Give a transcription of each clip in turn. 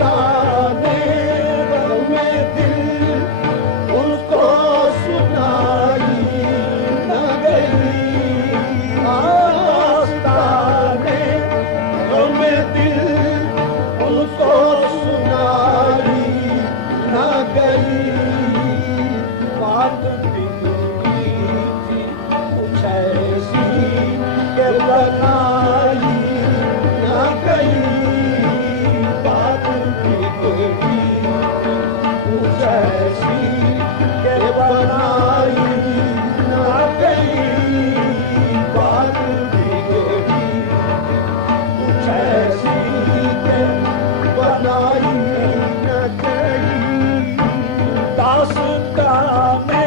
दास्ताने गमे दिल उनको सुनाई न गई। दास्ताने गमे दिल उनको सुनाई न गई। बात बिगड़ी थी कुछ ऐसी के बनाई न गई। बात बिगड़ी कुछ ऐसी के बनाई न गई। बात बिगड़ी कुछ ऐसी के बनाई न गई। दास्ताने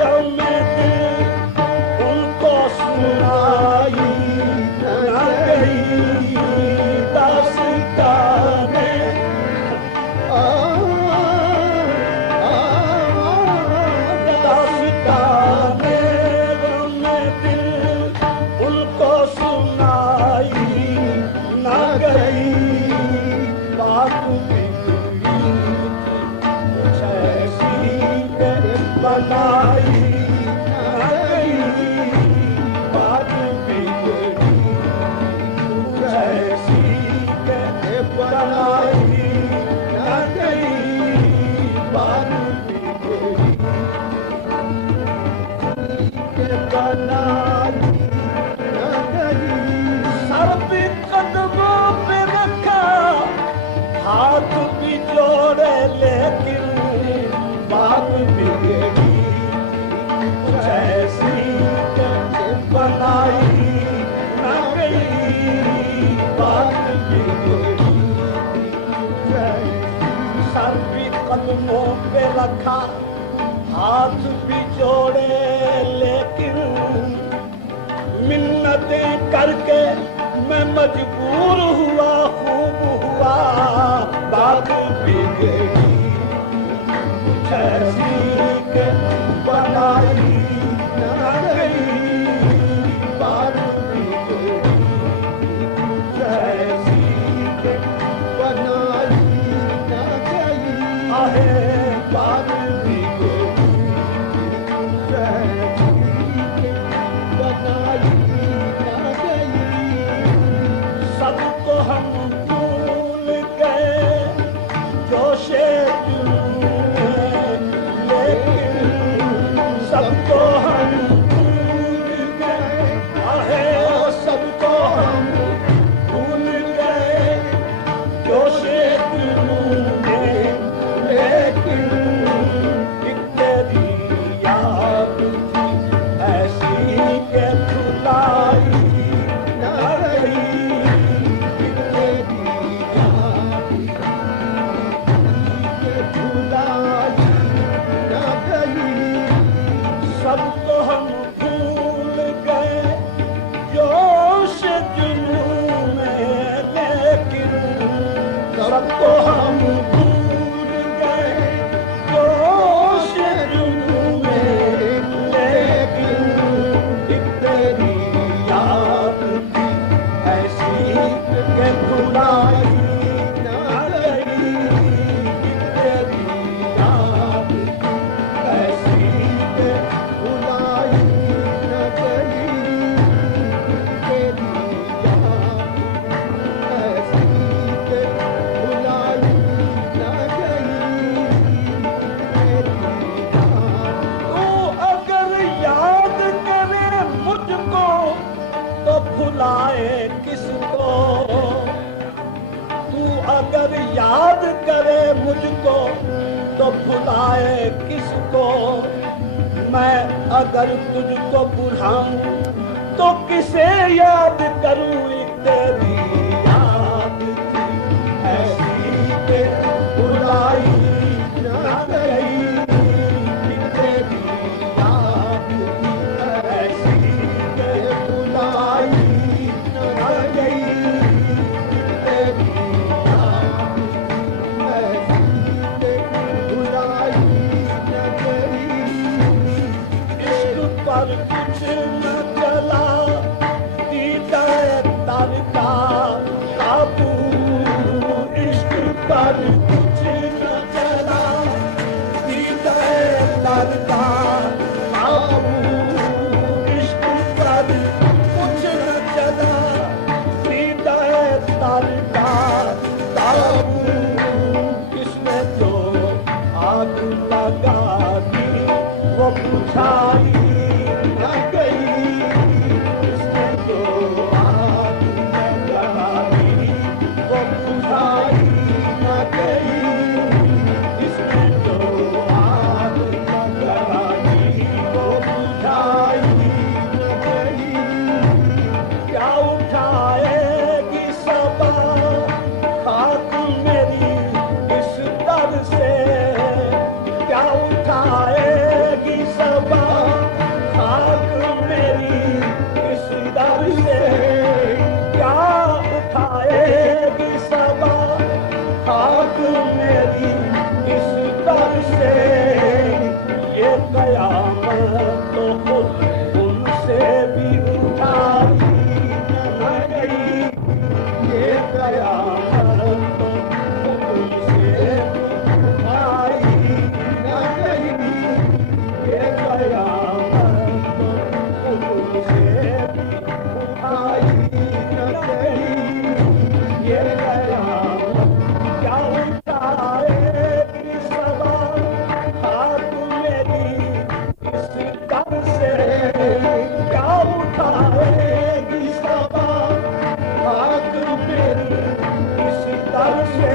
गमे दिल उनको सुनाई न गई। दास्ताने दास्ताने गमे दिल उनको सुनाई न गई। बात बिगड़ी कुछ ऐसी के बनाई न गई। बात बिगड़ी कुछ ऐसी के बनाई न गई। बात बिगड़ी के बनाई न गई। सर भी कदमों पे रखा, हाथ भी जोड़े, लेकिन बात बिगड़ी कुछ ऐसी के बनाई न गई। बात बिगड़ी कुछ ऐसी। सर भी कदमों पे रखा, हाथ भी जोड़े, लेकिन मिन्नतें करके मैं मजबूर हुआ, खूब हुआ। बात बिगड़ी कुछ ऐसी के बनाई न गई। बात बिगड़ी कुछ ऐसी के बनाई न गई। आहे बात बिगड़ी कुछ ऐसी के बनाई न गई। सबको हम भूल गए जोशे जुनून में, लेकिन सबको हम भूल गए। आहे सबको हम भूल गए जोशे जुनून में, लेकिन एक तेरी याद थी ऐसी के भुलाई न गई। एक तेरी याद के भुलाई न गई। सबको हम भूल गए जोश जुनून में, लेकिन सबको हम भूल गए जोश जुनून में, लेकिन एक तेरी याद थी ऐसी के भुलाई न गई। एक तेरी याद थी ऐसी के भुलाई न गई। तेरी याद ऐसी के भुलाई न गई। तेरी याद तू अगर याद करे मुझको तो भुलाए किसको। तू अगर याद करे मुझको तो भुलाए किसको। मैं अगर तुझको भुलाऊं तो किसे याद करूं। एक तेरी याद थी ऐसी के भुलाई न गई। एक तेरी याद थी ऐसी के भुलाई न गई। एक तेरी याद थी ऐसी के भुलाई न गई। इश्क पर कुछ न चला, दीदा तरता काबू। इश्क कर कुछ न चला हृदय दरदा बाबू इश्क कर कुछ न चला हृदय दरदा बाबू किसने तो आग लगा दी वो बुझाई न गई किसने तो आग लगा दी वो बुझाई न गई किसने तो आग लगा दी वो बुझाई न गई क्या उठाएगी सबा खाक मेरी इस दर से क्या उठाएगी सबा खाक मेरी इस दर से क्या उठाएगी सबा खाक मेरी इस दर से ये कयामत तो खुद उनसे भी उठाई न गई ये कयामत तो खुद उनसे भी उठाई न गई ये कयामत तो खुद उनसे भी उठाई न गई ये कयामत क्या उठाएगी सबा खाक मेरी इस दर से क्या उठाएगी सबा खाक मेरी इस दर से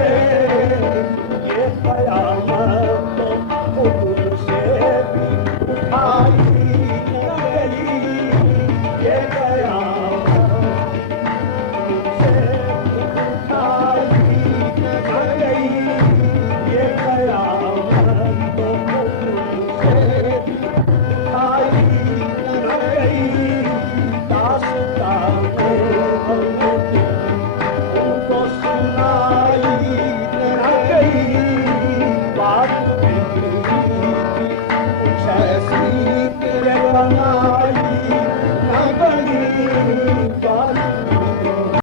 ये कयामत तो खुद से भी उठाई न गई ये कयामत से उठाई न गई ये कयामत तो खुद से भी उठाई न गई दास्ताने उनको सुनाई न गई बात बिगड़ी थी कुछ ऐसी के बनाई न गई